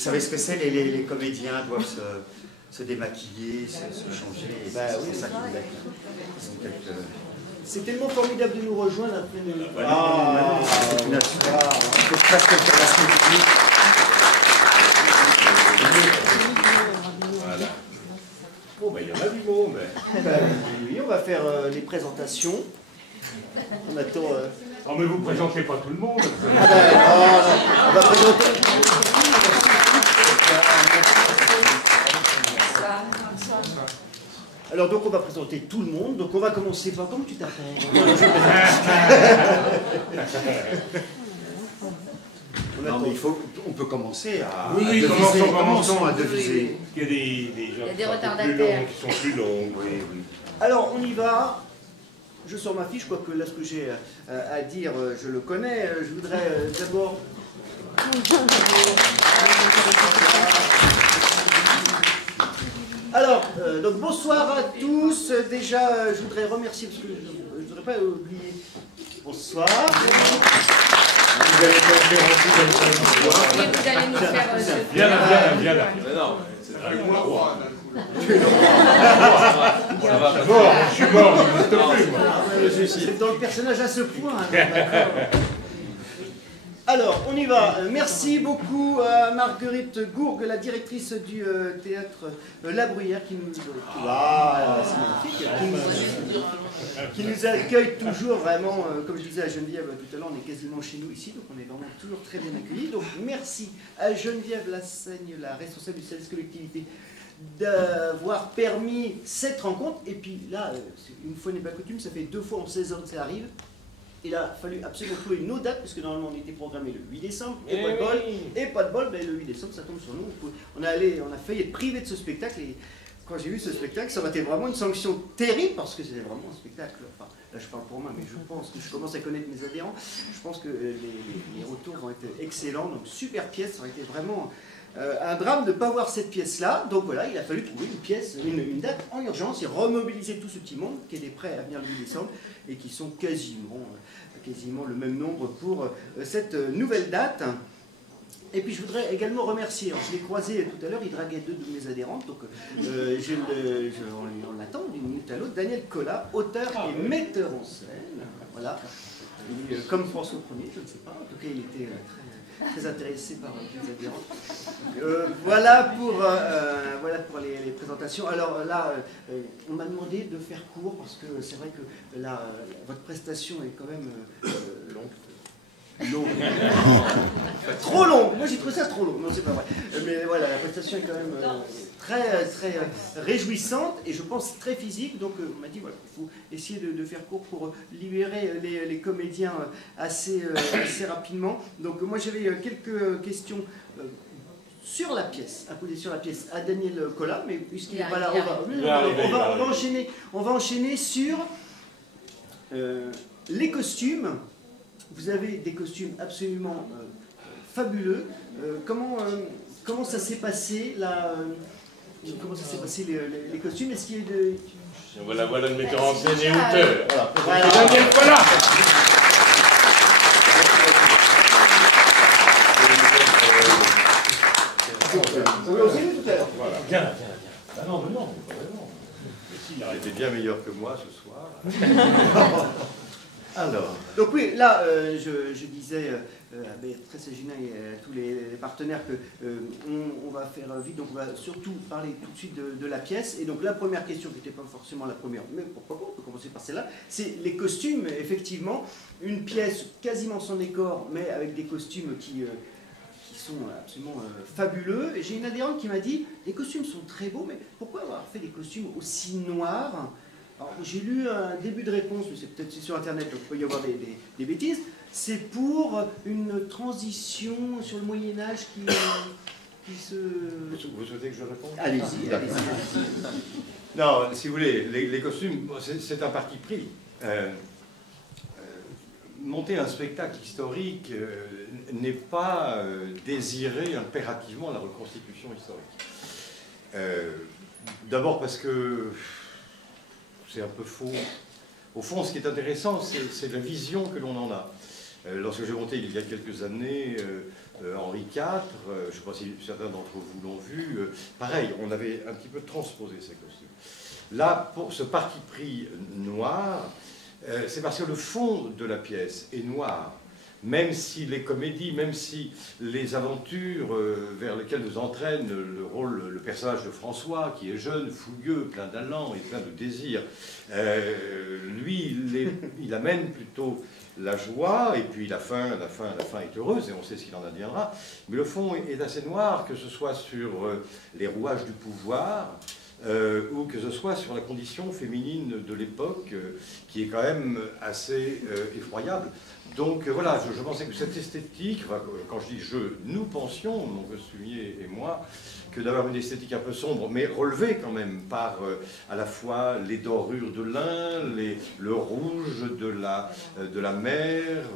savez ce que c'est, les comédiens doivent se démaquiller, se changer, et Bah, c'est oui, ça qu'ils mettent. Ils ont quelques... C'est tellement formidable de nous rejoindre après de... C'est une c'est presque une formation technique. Voilà. Bon, ben il y en a du monde. Oui, on va faire les présentations. On attend... Oh, mais vous présentez pas tout le monde. non, on va présenter... Alors donc on va présenter tout le monde. Donc on va commencer par... Comment tu t'appelles? Non, mais on peut commencer à Oui, commençons à deviser. Il y a des gens Il y a des qui sont retardataires. qui sont plus longs. Oui, oui. Alors on y va. Je sors ma fiche, quoique là ce que j'ai à dire, je le connais. Je voudrais d'abord... Alors, donc bonsoir à tous. Déjà, je voudrais remercier, parce que je ne voudrais pas oublier. Bonsoir. Vous allez Oui, vous allez nous faire Viens là, viens là. Mais non, c'est Ça va. Mort, je suis mort, je n'existe plus, moi. C'est dans le personnage à ce point. D'accord. Alors, on y va. Merci beaucoup à Marguerite Gourgue, la directrice du théâtre La Bruyère, qui nous, qui nous accueille toujours vraiment, comme je disais à Geneviève tout à l'heure, on est quasiment chez nous ici, donc on est vraiment toujours très bien accueillis. Donc merci à Geneviève Lassaigne, la responsable du service collectivité, d'avoir permis cette rencontre. Et puis là, une fois n'est pas coutume, ça fait 2 fois en 16 ans que ça arrive. Il a fallu absolument trouver une autre date, parce que normalement on était programmé le 8 décembre, et pas de bol, et pas de bol, mais le 8 décembre ça tombe sur nous. On a failli être privé de ce spectacle, et quand j'ai vu ce spectacle, ça m'a été vraiment une sanction terrible, parce que c'était vraiment un spectacle, enfin, là je parle pour moi, mais je pense que je commence à connaître mes adhérents, je pense que les retours vont être excellents, donc super pièce, ça aurait été vraiment... un drame de ne pas voir cette pièce-là, donc voilà, il a fallu trouver une pièce, une date en urgence et remobiliser tout ce petit monde qui était prêt à venir le 8 décembre et qui sont quasiment le même nombre pour cette nouvelle date. Et puis je voudrais également remercier, alors je l'ai croisé tout à l'heure, il draguait 2 de mes adhérentes, donc on l'attend d'une minute à l'autre, Daniel Collat, auteur et metteur en scène, voilà, comme François Ier, je ne sais pas, en tout cas il était très intéressé par les adhérents. Voilà pour les présentations. Alors là, on m'a demandé de faire court parce que c'est vrai que votre prestation est quand même longue. Trop long. Moi j'ai trouvé ça trop long. Non, c'est pas vrai. Mais voilà, la prestation est quand même très réjouissante et je pense très physique. Donc on m'a dit voilà, il faut essayer de faire court pour libérer les comédiens assez rapidement. Donc moi j'avais quelques questions sur la pièce, à poser sur la pièce à Daniel Collat, mais puisqu'il n'est pas là, on va enchaîner sur les costumes. Vous avez des costumes absolument fabuleux. Comment ça s'est passé là comment ça s'est passé les costumes? Est-ce qu'il y a de... Voilà le metteur en scène et auteur. Voilà. Daniel Collat. Vous l'avez aussi vu tout à l'heure. Voilà. Viens. Ah non, mais non, pas vraiment. Il était bien meilleur que moi ce soir. Alors, donc oui, là, je disais à Béatrice et Gina et à tous les partenaires que on va faire vite, donc on va surtout parler tout de suite de la pièce. Et donc la première question, qui n'était pas forcément la première, mais pourquoi pas, on peut commencer par celle-là, c'est les costumes. Effectivement, une pièce quasiment sans décor, mais avec des costumes qui sont absolument fabuleux. Et j'ai une adhérente qui m'a dit, les costumes sont très beaux, mais pourquoi avoir fait des costumes aussi noirs? Alors, j'ai lu un début de réponse, mais c'est peut-être sur Internet, donc il peut y avoir des bêtises. C'est pour une transition sur le Moyen-Âge qui se... Vous souhaitez que je réponde? Allez-y. Non, si vous voulez, les costumes, c'est un parti pris. Monter un spectacle historique n'est pas désirer impérativement la reconstitution historique. D'abord parce que c'est un peu faux. Au fond, ce qui est intéressant, c'est la vision que l'on en a. Lorsque j'ai monté il y a quelques années Henri IV, je ne sais pas si certains d'entre vous l'ont vu, pareil, on avait un petit peu transposé ces costumes. Là, pour ce parti pris noir, c'est parce que le fond de la pièce est noir. Même si les comédies, même si les aventures vers lesquelles nous entraîne le personnage de François, qui est jeune, fougueux, plein d'allant et plein de désirs, lui, il amène plutôt la joie, et puis la fin est heureuse, et on sait ce qu'il en adviendra. Mais le fond est assez noir, que ce soit sur les rouages du pouvoir, ou que ce soit sur la condition féminine de l'époque, qui est quand même assez effroyable. Donc voilà, je pensais que cette esthétique, quand je dis je, nous pensions, mon costumier et moi, que d'avoir une esthétique un peu sombre, mais relevée quand même par à la fois les dorures de lin, le rouge de la mer,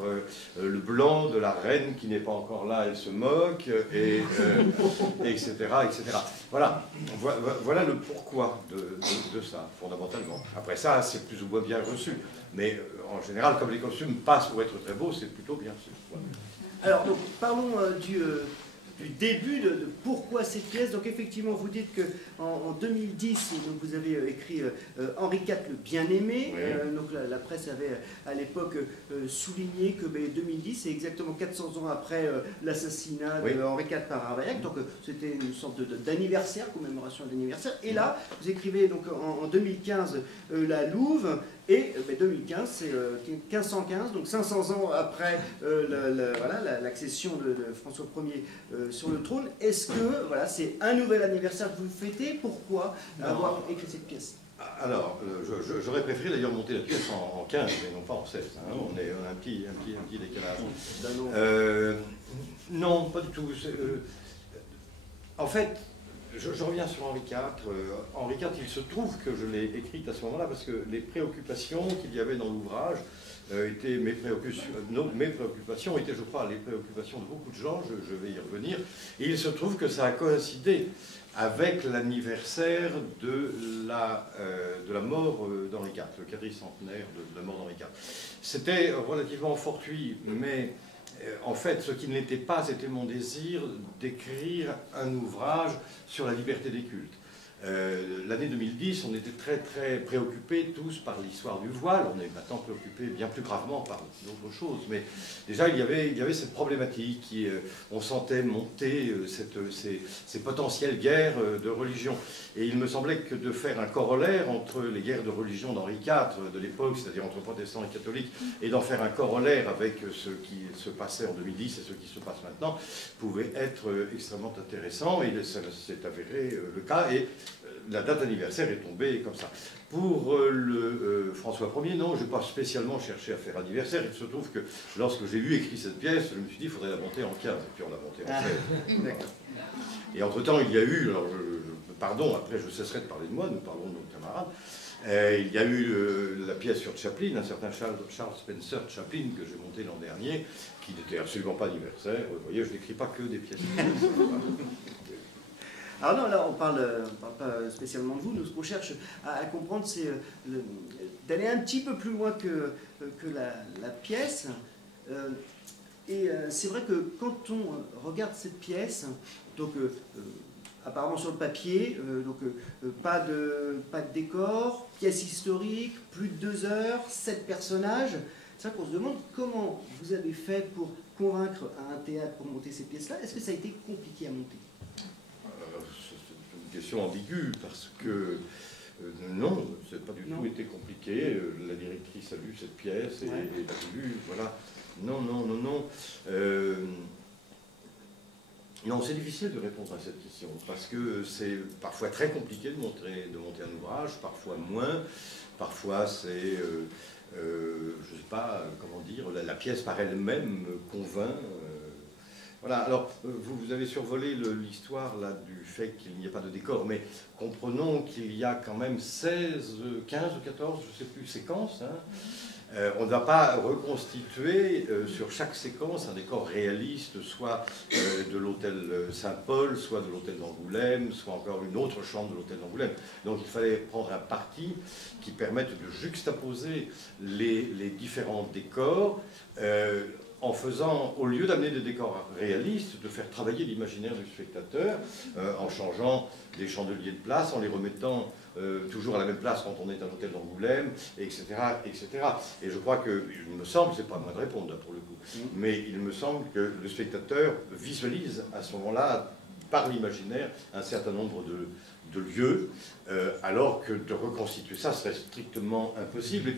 le blanc de la reine qui n'est pas encore là, elle se moque, et, etc., etc. Voilà, voilà le pourquoi de ça, fondamentalement. Après ça, c'est plus ou moins bien reçu. Mais en général, comme les costumes passent pour être très beaux, c'est plutôt bien reçu. Voilà. Alors, donc, parlons du début de pourquoi cette pièce. Donc effectivement, vous dites qu'en 2010, donc, vous avez écrit Henri IV le bien-aimé. Oui. Donc la presse avait à l'époque souligné que 2010, c'est exactement 400 ans après l'assassinat de Henri IV par Ravaillac. Donc c'était une sorte d'anniversaire, commémoration d'anniversaire. Et là, vous écrivez donc en 2015 La Louve. Et 2015, c'est 1515, donc 500 ans après l'accession de François Ier sur le trône. Est-ce que c'est un nouvel anniversaire que vous fêtez? Pourquoi avoir écrit cette pièce? Alors, j'aurais préféré d'ailleurs monter la pièce en 15 et non pas en 16. Hein. On a un petit décalage. Non, pas du tout. En fait, je reviens sur Henri IV. Henri IV, il se trouve que je l'ai écrite à ce moment-là parce que les préoccupations qu'il y avait dans l'ouvrage étaient mes préoccupations étaient, je crois, les préoccupations de beaucoup de gens, je vais y revenir. Et il se trouve que ça a coïncidé avec l'anniversaire de la mort d'Henri IV, le quadricentenaire de la mort d'Henri IV. C'était relativement fortuit, mais en fait, ce qui ne l'était pas, c'était mon désir d'écrire un ouvrage sur la liberté des cultes. L'année 2010, on était très très préoccupés tous par l'histoire du voile. On est maintenant préoccupés bien plus gravement par d'autres choses. Mais déjà, il y avait cette problématique. On sentait monter ces potentielles guerres de religion. Et il me semblait que de faire un corollaire entre les guerres de religion d'Henri IV de l'époque, c'est-à-dire entre protestants et catholiques, et d'en faire un corollaire avec ce qui se passait en 2010 et ce qui se passe maintenant, pouvait être extrêmement intéressant. Et ça s'est avéré le cas. Et la date anniversaire est tombée comme ça. Pour François Ier, non, je n'ai pas spécialement cherché à faire anniversaire. Il se trouve que lorsque j'ai écrit cette pièce, je me suis dit qu'il faudrait la monter en 15, et puis on l'a montée en 16. Et entre-temps, il y a eu, alors pardon, après je cesserai de parler de moi, nous parlons de nos camarades, il y a eu la pièce sur Chaplin, un certain Charles Spencer Chaplin, que j'ai monté l'an dernier, qui n'était absolument pas anniversaire. Vous voyez, je n'écris pas que des pièces. Alors non, là on parle pas spécialement de vous, nous ce qu'on cherche à comprendre c'est d'aller un petit peu plus loin que la pièce. Et c'est vrai que quand on regarde cette pièce, donc apparemment sur le papier, pas de décor, pièce historique, plus de 2 heures, 7 personnages, c'est vrai qu'on se demande comment vous avez fait pour convaincre un théâtre pour monter ces pièces-là. Est-ce que ça a été compliqué à monter? C'est une question ambiguë parce que non, ça n'a pas du tout été compliqué. La directrice a lu cette pièce et l'a lu, voilà. Non. Non, c'est difficile de répondre à cette question parce que c'est parfois très compliqué de monter un ouvrage, parfois moins. Parfois c'est, je ne sais pas comment dire, la pièce par elle-même convainc. Voilà, alors vous avez survolé l'histoire là du fait qu'il n'y ait pas de décor, mais comprenons qu'il y a quand même 16, 15 ou 14, je ne sais plus, séquences. Hein. On ne va pas reconstituer sur chaque séquence un décor réaliste, soit de l'hôtel Saint-Paul, soit de l'hôtel d'Angoulême, soit encore une autre chambre de l'hôtel d'Angoulême. Donc il fallait prendre un parti qui permette de juxtaposer les différents décors, en faisant, au lieu d'amener des décors réalistes, de faire travailler l'imaginaire du spectateur, en changeant des chandeliers de place, en les remettant toujours à la même place quand on est à l'hôtel d'Angoulême, etc., etc. Et je crois que, il me semble, c'est pas à moi de répondre là, pour le coup, mais il me semble que le spectateur visualise à ce moment-là, par l'imaginaire, un certain nombre de lieux, alors que de reconstituer ça serait strictement impossible.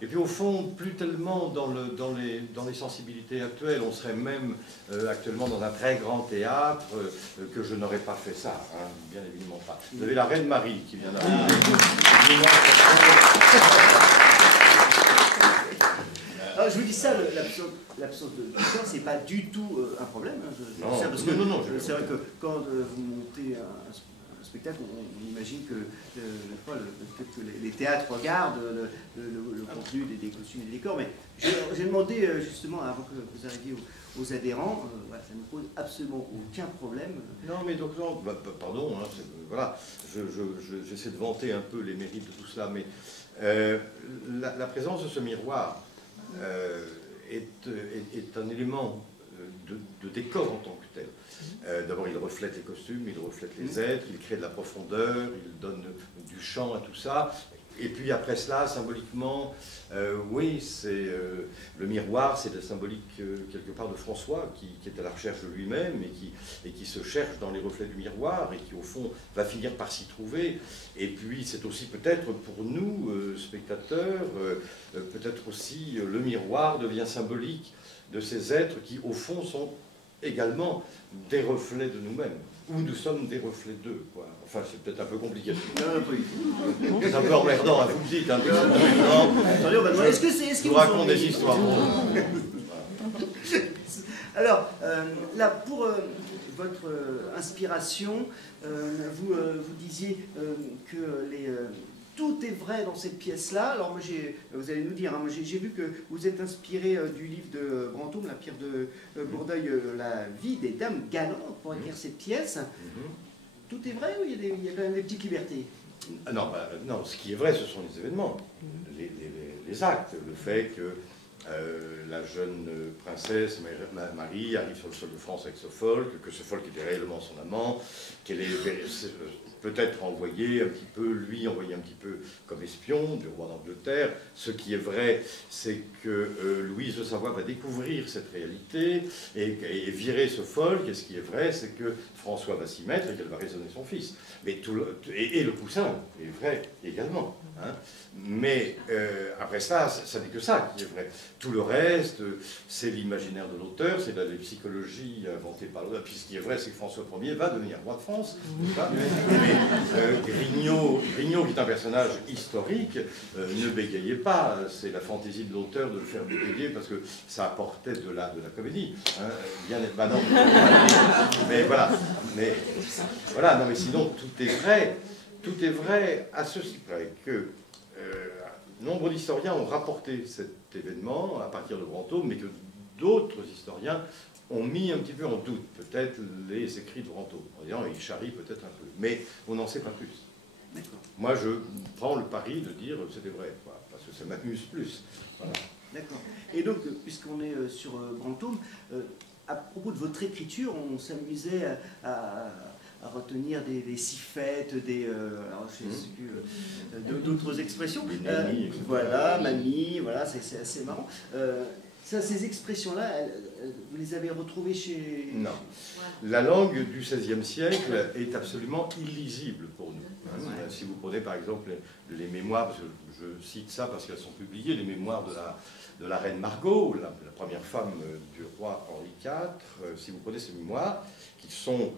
Et puis au fond, plus tellement dans les sensibilités actuelles, on serait même actuellement dans un très grand théâtre, que je n'aurais pas fait ça, hein, bien évidemment pas. Vous avez la Reine Marie qui vient d'arriver. Alors, je vous dis ça, l'absence de décor, c'est pas du tout un problème. Hein, non, parce que non, c'est vrai que quand vous montez un spectacle, on imagine que, peut-être que les théâtres regardent le contenu des costumes et des décors, mais j'ai demandé justement, avant que vous arriviez aux adhérents, voilà, ça ne pose absolument aucun problème. Non, mais donc, non, pardon, hein, voilà, j'essaie de vanter un peu les mérites de tout cela, mais la présence de ce miroir est un élément de décor en tant que tel. D'abord, il reflète les costumes, il reflète les êtres, il crée de la profondeur, il donne du champ à tout ça. Et puis après cela, symboliquement, oui, c'est le miroir, c'est la symbolique quelque part de François, qui est à la recherche de lui-même et qui se cherche dans les reflets du miroir et qui au fond va finir par s'y trouver. Et puis c'est aussi peut-être pour nous, spectateurs, peut-être aussi le miroir devient symbolique de ces êtres qui au fond sont également des reflets de nous-mêmes. Ou nous sommes des reflets d'eux, quoi. Enfin, c'est peut-être un peu compliqué. C'est un peu emmerdant, hein, vous me dites. Hein, attendez, on va demander, est-ce que c'est... Je vous raconte des histoires. Alors, là, pour votre inspiration, vous disiez que tout est vrai dans cette pièce-là. Alors, moi, vous allez nous dire, hein, moi, j'ai vu que vous êtes inspiré du livre de Brantôme, La Pierre de Bourdeuil, La vie des dames galantes, pour écrire cette pièce. Tout est vrai ou il y a quand même des petites libertés? Non, non, ce qui est vrai, ce sont les événements, les actes, le fait que la jeune princesse Marie arrive sur le sol de France avec ce folk, que ce folk était réellement son amant, qu'elle est peut-être envoyé un petit peu, lui envoyé un petit peu comme espion du roi d'Angleterre. Ce qui est vrai, c'est que Louise de Savoie va découvrir cette réalité et virer ce folk. Et ce qui est vrai, c'est que François va s'y mettre et qu'elle va raisonner son fils. Mais et le poussin est vrai également. Hein. Mais après ça, ça n'est que ça qui est vrai. Tout le reste, c'est l'imaginaire de l'auteur, c'est la psychologie inventée par l'auteur. Puis ce qui est vrai, c'est que François Ier va devenir roi de France. Grignot, qui est un personnage historique, ne bégayait pas. C'est la fantaisie de l'auteur de le faire bégayer parce que ça apportait de la comédie. Hein. Bien, bah non, mais voilà. Mais voilà, non, mais sinon tout est vrai. Tout est vrai à ceci près que nombre d'historiens ont rapporté cet événement à partir de Brantôme, mais que d'autres historiens ont mis un petit peu en doute peut-être les écrits de Brantôme, en disant il charrie peut-être un peu, mais on n'en sait pas plus. Moi, je prends le pari de dire c'était vrai, quoi, parce que ça m'amuse plus. Voilà. D'accord. Et donc, puisqu'on est sur Brantôme, à propos de votre écriture, on s'amusait à retenir des siffettes, d'autres expressions. Mamie, voilà, mamie, voilà, c'est assez marrant. Ces expressions-là, vous les avez retrouvées chez... Non. La langue du XVIe siècle est absolument illisible pour nous. Hein. Si vous prenez par exemple les mémoires, parce que je cite ça parce qu'elles sont publiées, les mémoires de la reine Margot, la première femme du roi Henri IV, si vous prenez ces mémoires, qui sont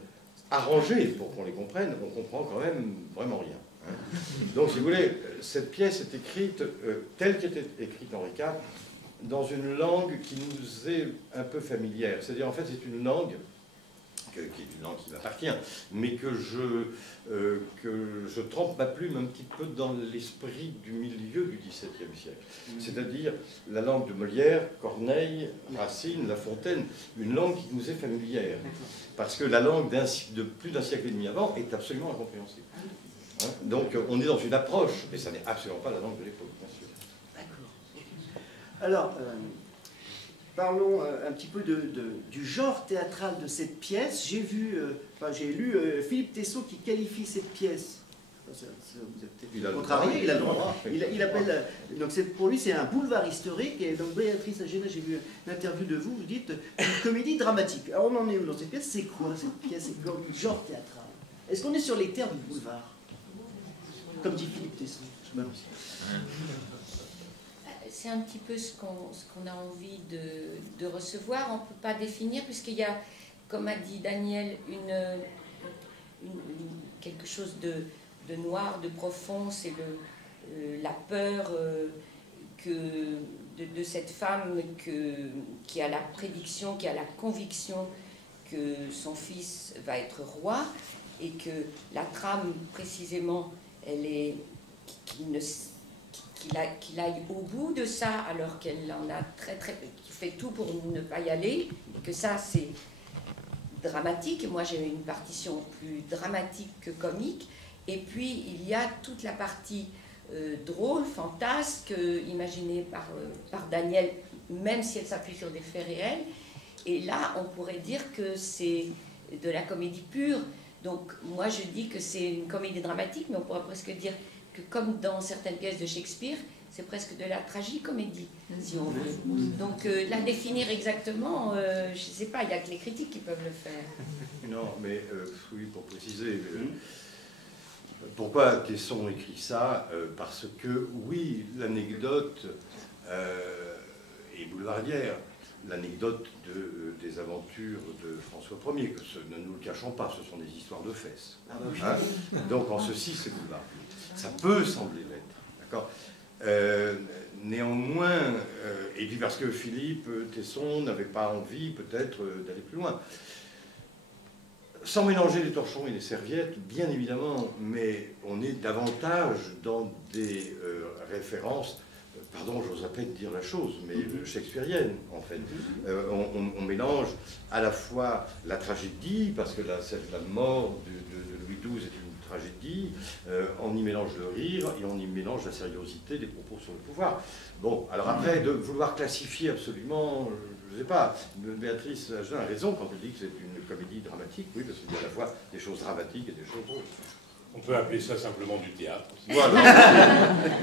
arrangées pour qu'on les comprenne, on comprend quand même vraiment rien. Hein. Donc, si vous voulez, cette pièce est écrite telle qu'était écrite Henri IV, dans une langue qui nous est un peu familière. C'est-à-dire, en fait, c'est une langue qui est une langue qui m'appartient, mais que je trempe ma plume un petit peu dans l'esprit du milieu du XVIIe siècle. C'est-à-dire la langue de Molière, Corneille, Racine, La Fontaine, une langue qui nous est familière. Parce que la langue de plus d'un siècle et demi avant est absolument incompréhensible. Hein? Donc on est dans une approche, mais ça n'est absolument pas la langue de l'époque, bien sûr. D'accord. Alors, parlons un petit peu du genre théâtral de cette pièce. J'ai lu Philippe Tesson qui qualifie cette pièce. Vous êtes peut-être contrarié, il a le droit. Il appelle, donc pour lui c'est un boulevard historique, et donc Béatrice Agena, j'ai vu une interview de vous, vous dites une comédie dramatique. Alors on en est où dans cette pièce? C'est quoi cette pièce? C'est comme du genre théâtral. Est-ce qu'on est sur les terres du boulevard? Comme dit Philippe Tesson. Je balance. C'est un petit peu ce qu'on a envie de recevoir. On ne peut pas définir, puisqu'il y a, comme a dit Daniel, quelque chose de noir, de profond. C'est la peur de cette femme qui a la prédiction, qui a la conviction que son fils va être roi, et que la trame, précisément, elle est qu'il aille au bout de ça, alors qu'elle en a qui fait tout pour ne pas y aller, et que ça c'est dramatique. Moi j'ai une partition plus dramatique que comique, et puis il y a toute la partie drôle, fantasque, imaginée par Daniel, même si elle s'appuie sur des faits réels, et là on pourrait dire que c'est de la comédie pure. Donc moi je dis que c'est une comédie dramatique, mais on pourrait presque dire que comme dans certaines pièces de Shakespeare, c'est presque de la tragicomédie, si on veut. Donc la définir exactement, je ne sais pas, il n'y a que les critiques qui peuvent le faire. Non, mais oui, pour préciser, pourquoi Tesson écrit ça? Parce que, oui, l'anecdote est boulevardière. L'anecdote des aventures de François Ier, que ne nous le cachons pas, ce sont des histoires de fesses. Hein? Donc en ceci, c'est boulevard. Ça peut sembler l'être, d'accord. Néanmoins, et puis parce que Philippe Tesson n'avait pas envie peut-être d'aller plus loin. Sans mélanger les torchons et les serviettes, bien évidemment, mais on est davantage dans des références, pardon, j'ose à peine dire la chose, mais shakespearienne, en fait. On mélange à la fois la tragédie, parce que la mort de Louis XII est une tragédie, on y mélange le rire, et on y mélange la sériosité des propos sur le pouvoir. Bon, alors après, de vouloir classifier absolument, je ne sais pas, Béatrice Agena a raison quand elle dit que c'est une comédie dramatique, oui, parce qu'il y a à la fois des choses dramatiques et des choses drôles. On peut appeler ça simplement du théâtre. Voilà.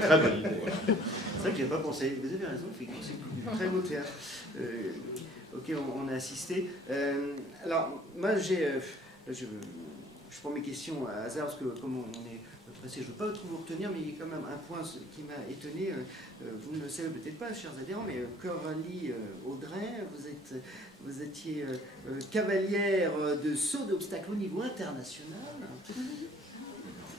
Très bonne idée. Voilà. C'est vrai que je n'avais pas pensé. Vous avez raison, c'est du très beau théâtre. Ok, on a assisté. Alors, moi, je prends mes questions à hasard, parce que comme on est pressé, je ne veux pas trop vous retenir, mais il y a quand même un point qui m'a étonné. Vous ne le savez peut-être pas, chers adhérents, mais Coralie Audray, vous étiez cavalière de saut d'obstacles au niveau international.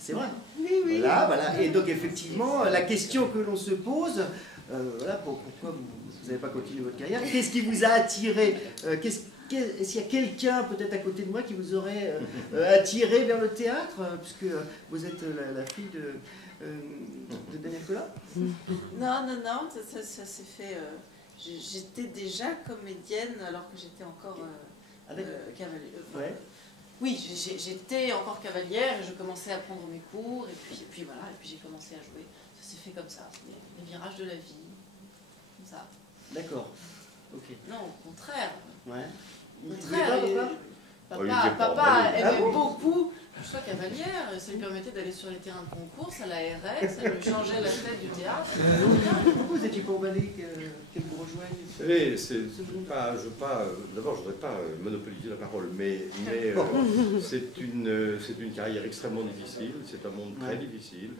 C'est vrai. Oui, oui. Voilà. Et donc, effectivement, la question que l'on se pose, voilà, pourquoi vous n'avez pas continué votre carrière? Qu'est-ce qui vous a attiré? Est-ce qu'il y a quelqu'un, peut-être à côté de moi, qui vous aurait attiré vers le théâtre, puisque vous êtes la fille de Daniel Collat? Non, ça s'est fait... J'étais déjà comédienne alors que j'étais encore cavalière. Ouais. Oui, j'étais encore cavalière et je commençais à prendre mes cours, et puis voilà, et puis j'ai commencé à jouer. Ça s'est fait comme ça, c'est les virages de la vie, comme ça. D'accord. Ok. Non, au contraire. Ouais. Au contraire. Papa aimait beaucoup que je sois cavalière, ça lui permettait d'aller sur les terrains de concours, ça l'aérait, ça lui changeait la tête du théâtre. Pourquoi vous étiez pas au ballet qu'elle vous rejoigne? D'abord, je ne voudrais pas monopoliser la parole, mais c'est une carrière extrêmement difficile, c'est un monde très difficile.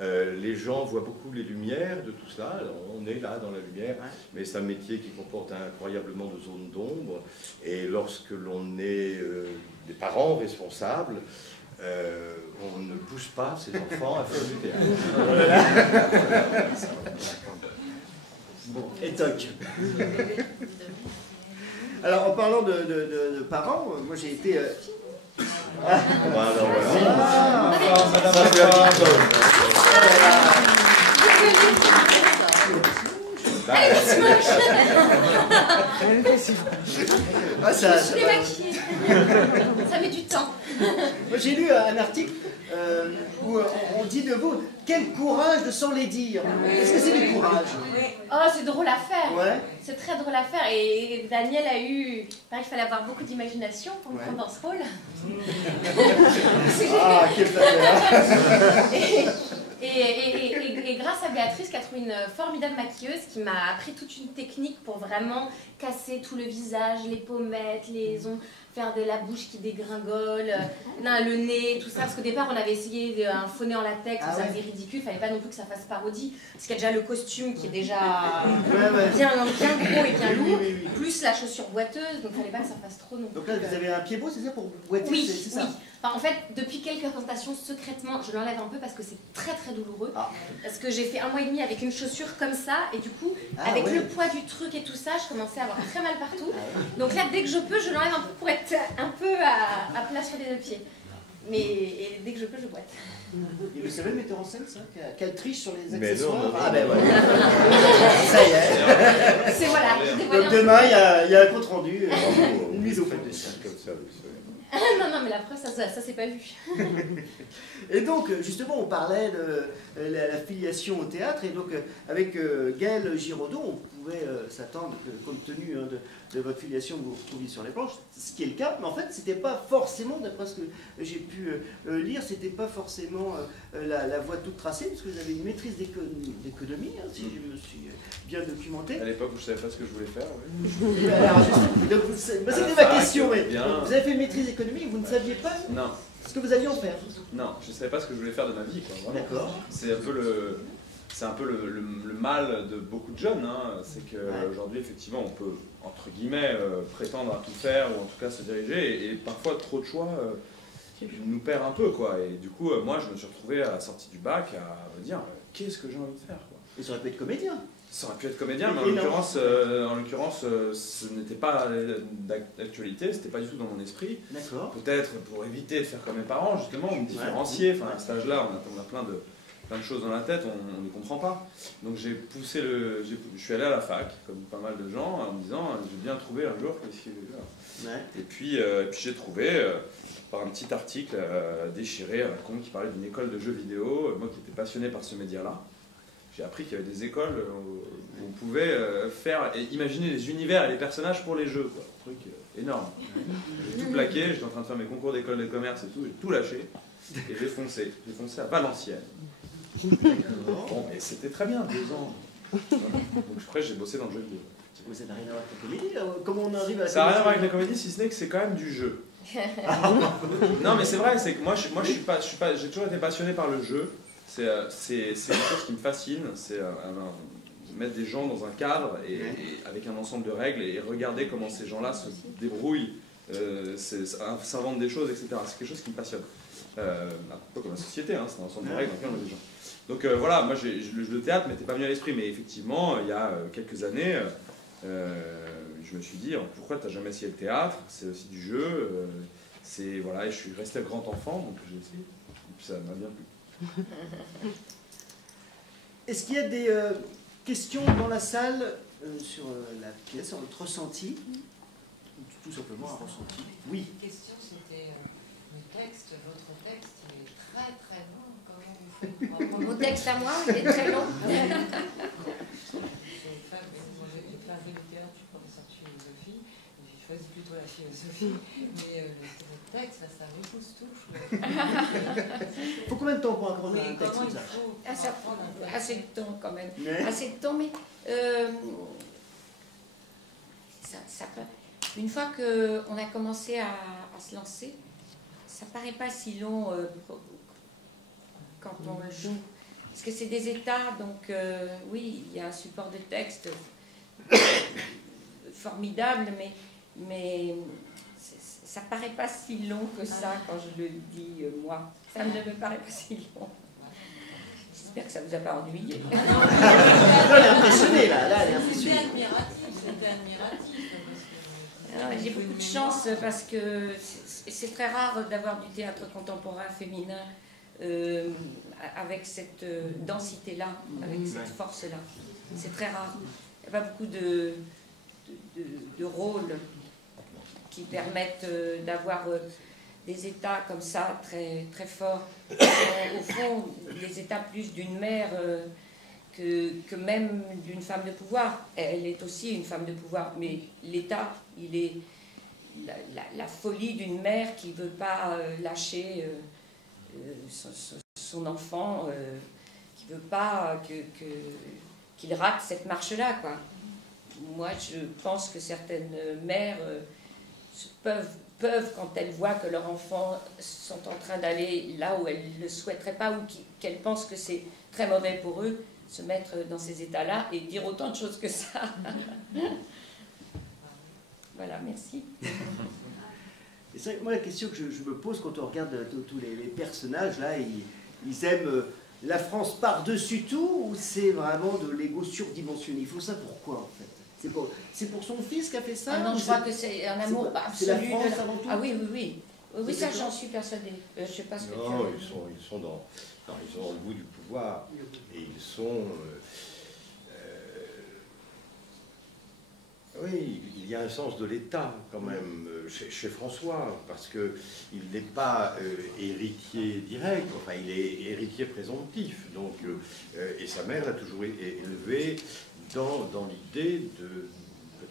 Les gens voient beaucoup les lumières de tout cela, on est là dans la lumière, mais c'est un métier qui comporte incroyablement de zones d'ombre, et lorsque l'on est des parents responsables, on ne pousse pas ses enfants à faire du théâtre. Bon, et toc. Alors, en parlant de parents, moi j'ai été... Je suis démaquillée. Ça met du temps. Moi J'ai lu un article où on dit de vous, quel courage de s'en les dire. Est-ce que c'est du courage? Oh, c'est drôle à faire. Ouais. C'est très drôle à faire. Et Daniel a eu... Pareil, il fallait avoir beaucoup d'imagination pour me prendre dans ce rôle. Ah, quel plaisir. Et grâce à Béatrice qui a trouvé une formidable maquilleuse qui m'a appris toute une technique pour vraiment casser tout le visage, les pommettes, les ongles, faire de la bouche qui dégringole, le nez, tout ça. Parce qu'au départ, on avait essayé un faux nez en latex, ça faisait ridicule, il fallait pas non plus que ça fasse parodie. Parce qu'il y a déjà le costume qui est déjà bien gros et bien lourd, plus la chaussure boiteuse, donc il fallait pas que ça fasse trop non plus. Donc là, vous avez un pied beau, c'est ça, pour boiter? Oui, c'est ça. Enfin, en fait, depuis quelques représentations, secrètement, je l'enlève un peu parce que c'est très très douloureux. Parce que j'ai fait 1 mois et demi avec une chaussure comme ça, et du coup, avec le poids du truc et tout ça, je commençais à avoir très mal partout. Donc là, dès que je peux, je l'enlève un peu pour être un peu à plat sur les 2 pieds. Mais dès que je peux, je boite. Et vous savez le metteur en scène, ça, qu'elle triche sur les Mais accessoires? non, Ah ben voilà. Ça y est. C'est voilà. Donc demain, il y a un compte rendu, une mise au fait de ça. Comme ça, vous savez. Non, mais la preuve, ça s'est pas vu. Et donc, justement, on parlait de la filiation au théâtre, et donc avec Gaël Giraudot, on pouvait s'attendre que, compte tenu de votre filiation, vous vous retrouviez sur les planches, ce qui est le cas, mais en fait, c'était pas forcément, d'après ce que j'ai pu lire, c'était pas forcément la voie toute tracée, parce que vous avez une maîtrise d'économie, hein, si je me suis bien documenté. À l'époque où je savais pas ce que je voulais faire, oui. Alors, c'était ma question, mais bien. vous avez fait une maîtrise économique, vous ne saviez pas Non, ce que vous alliez en faire? non, je savais pas ce que je voulais faire de ma vie, quoi. Vraiment. D'accord. C'est un peu le mal de beaucoup de jeunes, hein. C'est qu'aujourd'hui, effectivement, on peut, entre guillemets, prétendre à tout faire, ou en tout cas se diriger, et parfois trop de choix nous perd un peu, quoi. Et du coup, moi, je me suis retrouvé à la sortie du bac à me dire, qu'est-ce que j'ai envie de faire, quoi. Et ça aurait pu être comédien. Ça aurait pu être comédien, mais en l'occurrence, ce n'était pas d'actualité, c'était pas du tout dans mon esprit. D'accord. Peut-être pour éviter de faire comme mes parents, justement, me différencier. Enfin, à cet âge-là, on a plein de choses dans la tête, on ne comprend pas. Donc j'ai poussé je suis allé à la fac, comme pas mal de gens, en me disant, je vais bien trouver un jour qu'est-ce qu'il veut faire. Ouais. Et puis j'ai trouvé, par un petit article déchiré à la con qui parlait d'une école de jeux vidéo, moi qui étais passionné par ce média-là. J'ai appris qu'il y avait des écoles où on pouvait faire et imaginer les univers et les personnages pour les jeux, quoi. Un truc énorme. J'ai tout plaqué, j'étais en train de faire mes concours d'école de commerce et tout, j'ai tout lâché et j'ai foncé à Valenciennes. Bon, mais c'était très bien, 2 ans. Donc après j'ai bossé dans le jeu vidéo. Ça n'a rien à voir avec la comédie, là. Comment on arrive à la Ça n'a rien à voir avec la comédie? comédie, si ce n'est que c'est quand même du jeu. Non mais c'est vrai, c'est que moi j'ai toujours été passionné par le jeu. C'est une chose qui me fascine, c'est mettre des gens dans un cadre et avec un ensemble de règles et regarder comment ces gens-là se débrouillent, s'inventent des choses, etc. C'est quelque chose qui me passionne. Un peu comme la société, hein, c'est un ensemble de règles dans lequel on met des gens. Donc voilà, moi le théâtre m'était pas venu à l'esprit, mais effectivement, il y a quelques années, je me suis dit, pourquoi tu n'as jamais essayé le théâtre? C'est aussi du jeu, voilà, et je suis resté grand enfant, donc j'ai essayé, et puis ça m'a bien plu. Est-ce qu'il y a des questions dans la salle sur la pièce, sur votre ressenti? Tout simplement un ressenti. Oui. La question c'était le texte, votre texte, il est très très long. Comment vous faites pour Mon texte à moi, il est très long. J'ai fait un littéraire, je suis professeur de philosophie, j'ai choisi plutôt la philosophie, mais le texte, ça m'époustoufle. Il faut combien de temps pour apprendre un texte comme ça? Ça prend assez de temps quand même. Mais... Assez de temps, mais ça peut... Une fois qu'on a commencé à se lancer, ça paraît pas si long quand on le joue. Parce que c'est des états, donc oui, il y a un support de texte formidable, mais ça paraît pas si long que ça quand je le dis moi. Ça ne me paraît pas si long. J'espère que ça vous a pas ennuyé. Non, elle est impressionnée là, elle est C'était impressionnée. admiratif. J'ai beaucoup de chance parce que c'est très rare d'avoir du théâtre contemporain féminin avec cette densité-là, avec cette force-là. C'est très rare. Il n'y a pas beaucoup de rôles qui permettent d'avoir des États comme ça, très, très forts, au fond, les États plus d'une mère que même d'une femme de pouvoir. Elle est aussi une femme de pouvoir, mais l'État, il est la folie d'une mère qui ne veut pas lâcher son enfant, qui ne veut pas qu'il rate cette marche-là, quoi. Moi, je pense que certaines mères peuvent, quand elles voient que leurs enfants sont en train d'aller là où elles ne le souhaiteraient pas, ou qu'elles pensent que c'est très mauvais pour eux, se mettre dans ces états-là et dire autant de choses que ça. Voilà, merci. Et c'est vrai que moi, la question que je me pose quand on regarde tous les personnages, là, ils aiment la France par-dessus tout, ou c'est vraiment de l'ego surdimensionné? Il faut ça pourquoi, en fait? C'est pour son fils qui a fait ça? Ah non, je crois que c'est un amour absolu. C'est la France avant tout? Ah oui, oui, oui. Oui, ça, j'en suis persuadée. Je ne sais pas ce que tu as dit. Ils sont dans le bout du pouvoir. Et ils sont... oui, il y a un sens de l'État, quand même, chez François, parce qu'il n'est pas héritier direct, enfin, il est héritier présomptif. Donc, et sa mère l'a toujours élevé dans l'idée de,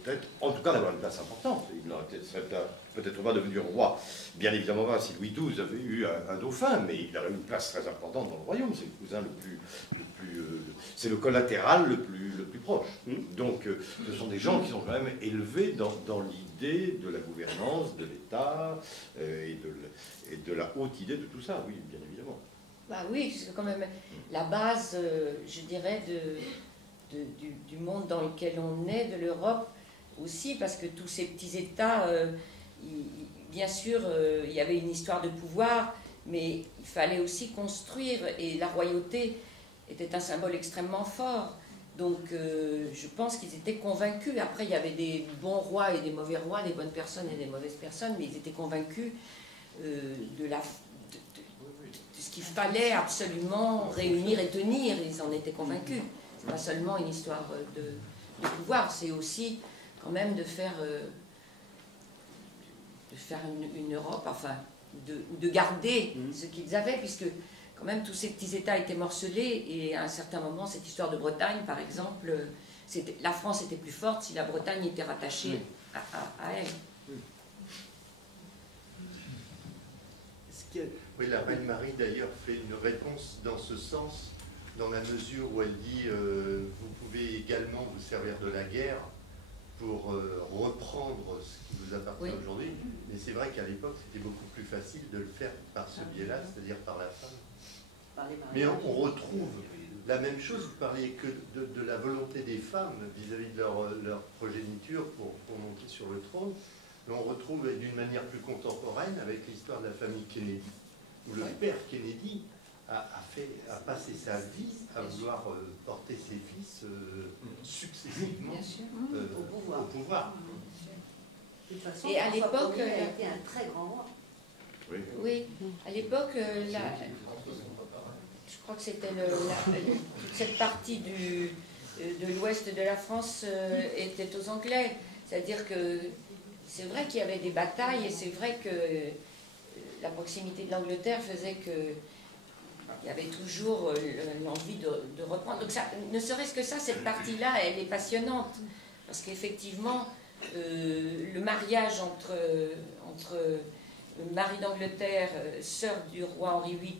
peut-être, en tout cas d'avoir une place importante. Il n'aurait peut-être pas devenu roi, bien évidemment pas si Louis XII avait eu un dauphin, mais il aurait eu une place très importante dans le royaume. C'est le cousin c'est le collatéral le plus proche. Donc ce sont des gens qui sont quand même élevés dans l'idée de la gouvernance, de l'État et de la haute idée de tout ça, oui, bien évidemment. Bah oui, c'est quand même la base, je dirais, du monde dans lequel on est, de l'Europe aussi, parce que tous ces petits États, bien sûr, il y avait une histoire de pouvoir, mais il fallait aussi construire, et la royauté était un symbole extrêmement fort. Donc je pense qu'ils étaient convaincus. Après, il y avait des bons rois et des mauvais rois, des bonnes personnes et des mauvaises personnes, mais ils étaient convaincus de ce qu'il fallait absolument réunir et tenir. Ils en étaient convaincus. C'est pas seulement une histoire de pouvoir, c'est aussi quand même de faire une Europe, enfin, de garder ce qu'ils avaient, puisque quand même tous ces petits États étaient morcelés, et à un certain moment, cette histoire de Bretagne, par exemple, la France était plus forte si la Bretagne était rattachée à elle. Oui, la reine Marie d'ailleurs fait une réponse dans ce sens, dans la mesure où elle dit vous pouvez également vous servir de la guerre pour reprendre ce qui vous appartient aujourd'hui. Mais c'est vrai qu'à l'époque, c'était beaucoup plus facile de le faire par ce biais-là, c'est-à-dire par la femme. Mais on retrouve la même chose, vous parliez que de la volonté des femmes vis-à-vis de leur progéniture pour monter sur le trône, mais on retrouve d'une manière plus contemporaine avec l'histoire de la famille Kennedy, où le père Kennedy a passé sa vie à vouloir porter ses fils successivement au pouvoir. De toute façon, et à l'époque, il a été un très grand roi. Oui, à l'époque, je crois que c'était toute cette partie de l'ouest de la France était aux Anglais. C'est-à-dire que c'est vrai qu'il y avait des batailles, et c'est vrai que la proximité de l'Angleterre faisait que il y avait toujours l'envie de reprendre. Donc ça, ne serait-ce que ça, cette partie-là, elle est passionnante. Parce qu'effectivement, le mariage entre Marie d'Angleterre, sœur du roi Henri VIII,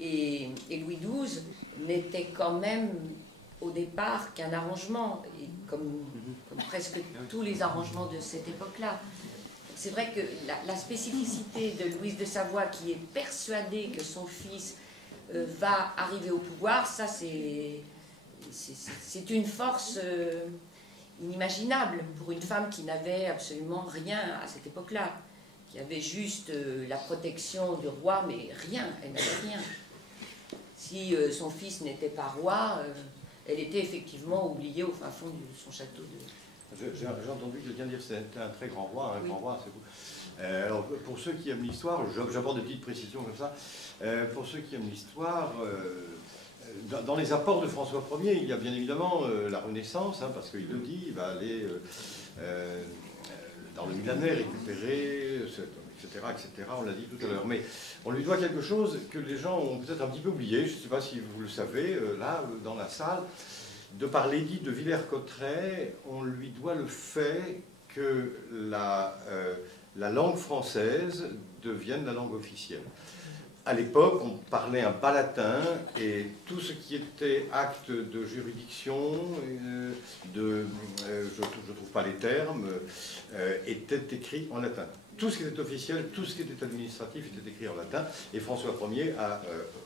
et Louis XII, n'était quand même au départ qu'un arrangement, et comme presque tous les arrangements de cette époque-là. C'est vrai que la spécificité de Louise de Savoie, qui est persuadée que son fils va arriver au pouvoir, ça c'est une force inimaginable pour une femme qui n'avait absolument rien à cette époque-là, qui avait juste la protection du roi, mais rien, elle n'avait rien. Si son fils n'était pas roi, elle était effectivement oubliée au fin fond de son château de... J'ai entendu quelqu'un dire que c'était un très grand roi, grand roi, c'est beau. Alors, pour ceux qui aiment l'histoire, j'apporte des petites précisions comme ça. Pour ceux qui aiment l'histoire, dans les apports de François Ier, il y a bien évidemment la Renaissance, parce qu'il le dit, il va aller dans le millénaire récupérer, etc., etc. On l'a dit tout à l'heure. Mais on lui doit quelque chose que les gens ont peut-être un petit peu oublié. Je ne sais pas si vous le savez, là, dans la salle. De par l'édit de Villers-Cotterêts, on lui doit le fait que la langue française devienne la langue officielle. À l'époque, on parlait un bas latin et tout ce qui était acte de juridiction, je ne trouve pas les termes, était écrit en latin. Tout ce qui était officiel, tout ce qui était administratif était écrit en latin et François Ier a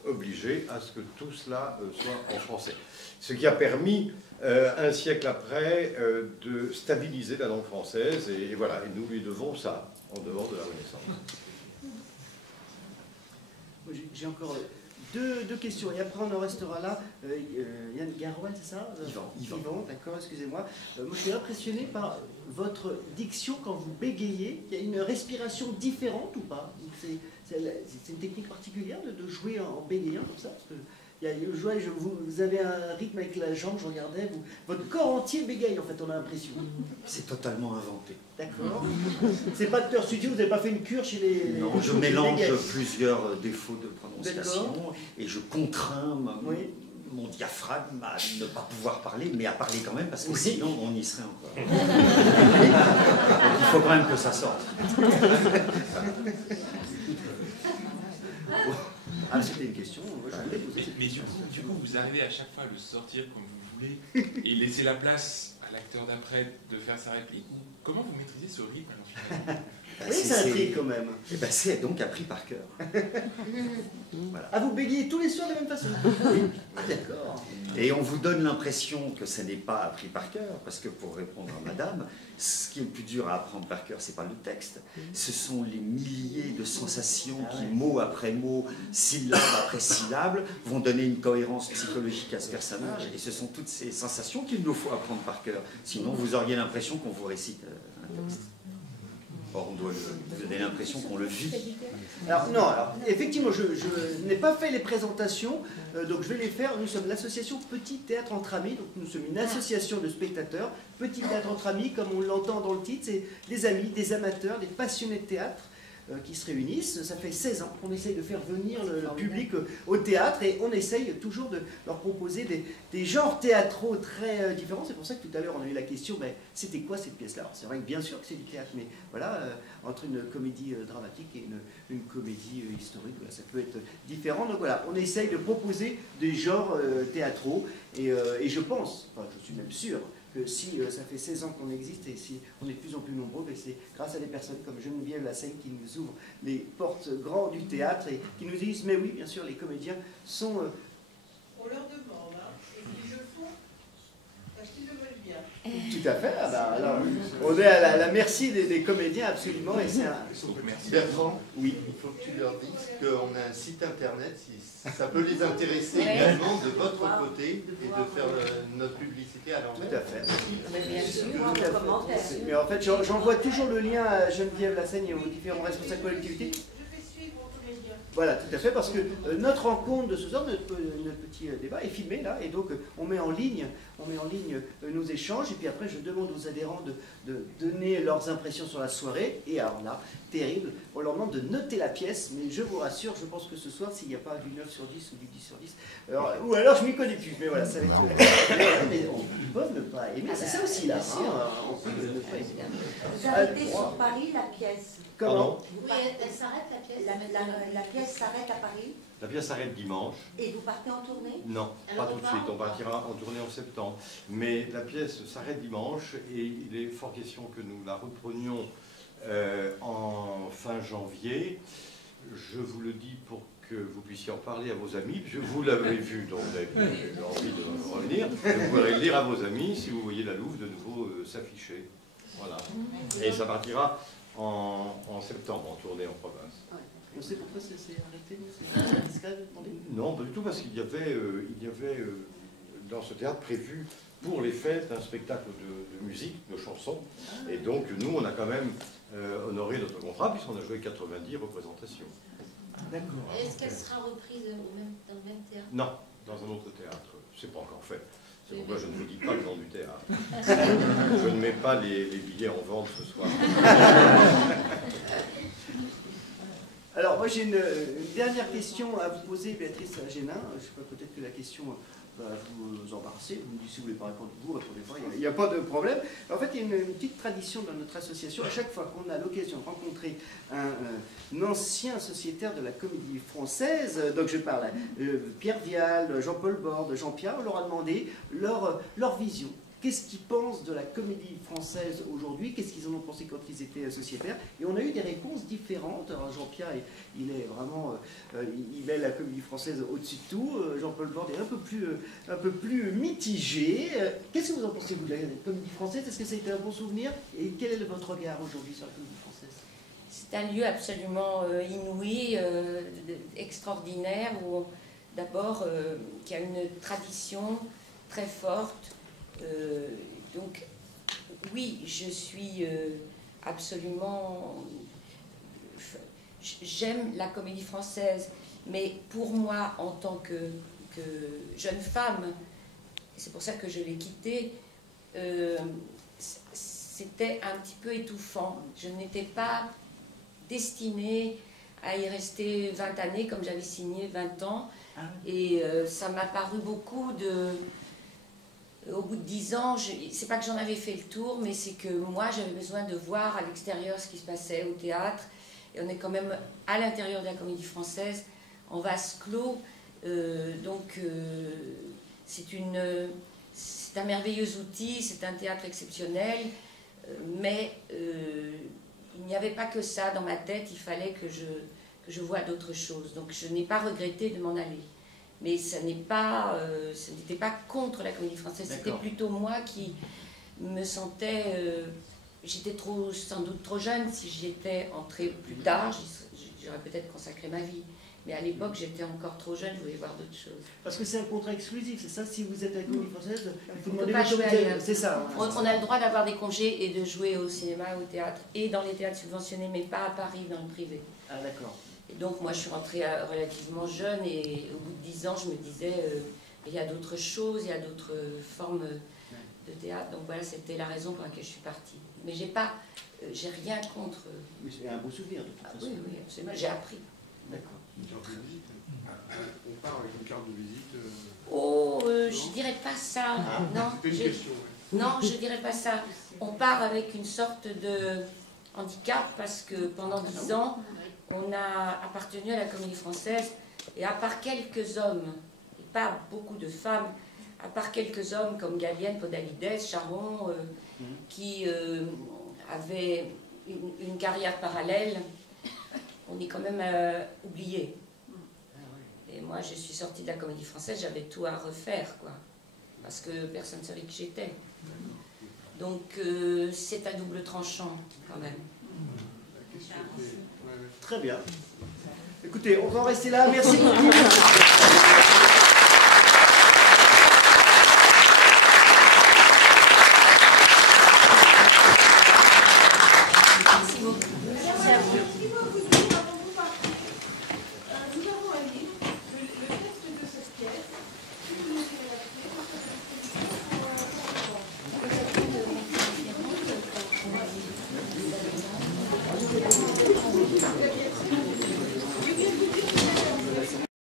obligé à ce que tout cela soit en français. Ce qui a permis, un siècle après, de stabiliser la langue française et voilà, et nous lui devons ça, en dehors de la Renaissance. J'ai encore deux questions, et après on en restera là. Yann Garouel, c'est ça? Yvan, d'accord, excusez-moi. Moi je suis impressionné par votre diction quand vous bégayez. Il y a une respiration différente ou pas? C'est une technique particulière de jouer en bégayant comme ça? Parce que vous avez un rythme avec la jambe, je regardais, votre corps entier bégaye en fait, on a l'impression. C'est totalement inventé. D'accord. C'est pas de studio, vous n'avez pas fait une cure chez les... Non, je mélange plusieurs défauts de prononciation et je contrains mon diaphragme à ne pas pouvoir parler, mais à parler quand même, parce que sinon on y serait encore. Il faut quand même que ça sorte. Ah, c'était une question, je voulais poser. Mais du coup, vous arrivez à chaque fois à le sortir comme vous voulez et laisser la place à l'acteur d'après de faire sa réplique. Comment vous maîtrisez ce rythme finalement? Oui, c'est un truc quand même. C'est donc appris par cœur. Voilà. Ah, vous bégayez tous les soirs de la même façon? Ah, d'accord. Et on vous donne l'impression que ce n'est pas appris par cœur, parce que pour répondre à madame, ce qui est le plus dur à apprendre par cœur, c'est pas le texte, ce sont les milliers de sensations qui, mot après mot, syllabe après syllabe, vont donner une cohérence psychologique à ce personnage, et ce sont toutes ces sensations qu'il nous faut apprendre par cœur. Sinon, vous auriez l'impression qu'on vous récite un texte. Or, on doit vous donner l'impression qu'on le vit. Alors, non, alors, effectivement, je n'ai pas fait les présentations, donc je vais les faire. Nous sommes l'association Petit Théâtre entre Amis, donc nous sommes une association de spectateurs. Petit Théâtre entre Amis, comme on l'entend dans le titre, c'est des amis, des amateurs, des passionnés de théâtre qui se réunissent. Ça fait 16 ans qu'on essaye de faire venir le public au théâtre et on essaye toujours de leur proposer des genres théâtraux très différents. C'est pour ça que tout à l'heure on a eu la question, mais c'était quoi cette pièce-là? Alors c'est vrai que bien sûr que c'est du théâtre, mais voilà, entre une comédie dramatique et une comédie historique, voilà, ça peut être différent. Donc voilà, on essaye de proposer des genres théâtraux et je pense, enfin je suis même sûr, que si ça fait 16 ans qu'on existe et si on est de plus en plus nombreux, c'est grâce à des personnes comme Geneviève Lassaigne qui nous ouvrent les portes grandes du théâtre et qui nous disent, mais oui, bien sûr, les comédiens sont... On leur demande, hein, et qu'ils le font parce qu'ils le veulent bien. Tout à fait, alors, on est à la merci des comédiens, absolument. Et c'est Merci. Bertrand, oui, il faut que tu leur dises qu'on a un site internet, si ça peut les intéresser également de votre côté et de faire notre publicité à l'envers. Tout à fait. Bien sûr, mais en fait, j'envoie toujours le lien à Geneviève Lassaigne et aux différents responsables collectivités. Voilà, tout à fait, parce que notre rencontre de ce soir, notre petit débat est filmé là, et donc on met en ligne nos échanges, et puis après je demande aux adhérents de donner leurs impressions sur la soirée, et alors là, terrible, on leur demande de noter la pièce, mais je vous rassure, je pense que ce soir, s'il n'y a pas du 9 sur 10 ou du 10 sur 10, ou alors je m'y connais plus, mais voilà, ça va être... mais ils peuvent ne pas aimer, c'est ça aussi là, on peut ne pas aimer. Vous arrêtez sur Paris la pièce. Comment? Oui, elle s'arrête la pièce. La pièce s'arrête à Paris. La pièce s'arrête dimanche. Et vous partez en tournée? Non, pas tout de suite. On partira en tournée en septembre. Mais la pièce s'arrête dimanche et il est fort question que nous la reprenions en fin janvier. Je vous le dis pour que vous puissiez en parler à vos amis, puisque vous l'avez vu, donc vous avez envie de revenir. Vous pourrez le dire à vos amis si vous voyez la Louve de nouveau s'afficher. Voilà. Et ça partira en septembre, en tournée en province. On sait pourquoi c'est arrêté? Non, pas du tout, parce qu'il y avait, dans ce théâtre prévu pour les fêtes un spectacle de musique, de chansons. Et donc nous, on a quand même honoré notre contrat, puisqu'on a joué 90 représentations. D'accord. Est-ce qu'elle sera reprise dans le même théâtre? Non, dans un autre théâtre. C'est pas encore fait. C'est pourquoi je ne vous dis pas le nom du théâtre. Je ne mets pas les billets en vente ce soir. Alors, moi, j'ai une dernière question à vous poser, Béatrice Génin. Je sais pas, peut-être que la question va vous embarrasser. Vous me dites si vous ne voulez pas répondre, vous répondez pas, il n'y a pas de problème. En fait, il y a une petite tradition dans notre association. À chaque fois qu'on a l'occasion de rencontrer un ancien sociétaire de la Comédie Française, donc je parle à Pierre Vial, Jean-Paul Borde, Jean-Pierre, on leur a demandé leur vision. Qu'est-ce qu'ils pensent de la Comédie Française aujourd'hui? Qu'est-ce qu'ils en ont pensé quand ils étaient sociétaires? Et on a eu des réponses différentes. Alors Jean-Pierre, il est vraiment, il met la Comédie Française au-dessus de tout. Jean-Paul Borde est un peu plus mitigé. Qu'est-ce que vous en pensez, vous, de la Comédie Française? Est-ce que ça a été un bon souvenir? Et quel est votre regard aujourd'hui sur la Comédie Française? C'est un lieu absolument inouï, extraordinaire, où d'abord, qui a une tradition très forte. Donc, oui, je suis absolument... J'aime la Comédie Française, mais pour moi, en tant que jeune femme, c'est pour ça que je l'ai quittée, c'était un petit peu étouffant. Je n'étais pas destinée à y rester 20 années, comme j'avais signé 20 ans, et ça m'a paru beaucoup de... Au bout de 10 ans, c'est pas que j'en avais fait le tour, mais c'est que moi, j'avais besoin de voir à l'extérieur ce qui se passait au théâtre. Et on est quand même à l'intérieur de la Comédie Française, en vase clos. C'est un merveilleux outil, c'est un théâtre exceptionnel, mais il n'y avait pas que ça dans ma tête, il fallait que je voie d'autres choses. Donc je n'ai pas regretté de m'en aller. Mais ce n'était pas contre la Comédie Française, c'était plutôt moi qui me sentais... j'étais sans doute trop jeune. Si j'y étais entrée plus tard, j'aurais peut-être consacré ma vie. Mais à l'époque, j'étais encore trop jeune, je voulais voir d'autres choses. Parce que c'est un contrat exclusif, c'est ça? Si vous êtes à la Comédie Française, on ne peut pas jouer ailleurs. C'est ça. On a le droit d'avoir des congés et de jouer au cinéma, au théâtre, et dans les théâtres subventionnés, mais pas à Paris, dans le privé. Ah d'accord. Et donc moi je suis rentrée relativement jeune et au bout de 10 ans je me disais il y a d'autres choses, il y a d'autres formes de théâtre. Donc voilà, c'était la raison pour laquelle je suis partie. Mais j'ai rien contre... Mais c'est un beau souvenir de toute façon. Oui, oui, absolument, j'ai appris. D'accord. Une carte de visite. On part avec une carte de visite. Oh, je dirais pas ça. Non, c'était une question. Non, je dirais pas ça. On part avec une sorte de handicap parce que pendant 10 ans, on a appartenu à la Comédie Française et à part quelques hommes, et pas beaucoup de femmes, à part quelques hommes comme Gallienne, Podalides, Charon, qui avaient une carrière parallèle, on est quand même oublié. Et moi, je suis sortie de la Comédie Française, j'avais tout à refaire, quoi, parce que personne ne savait qui j'étais. Donc, c'est à double tranchant, quand même. Très bien. Écoutez, on va en rester là. Merci beaucoup.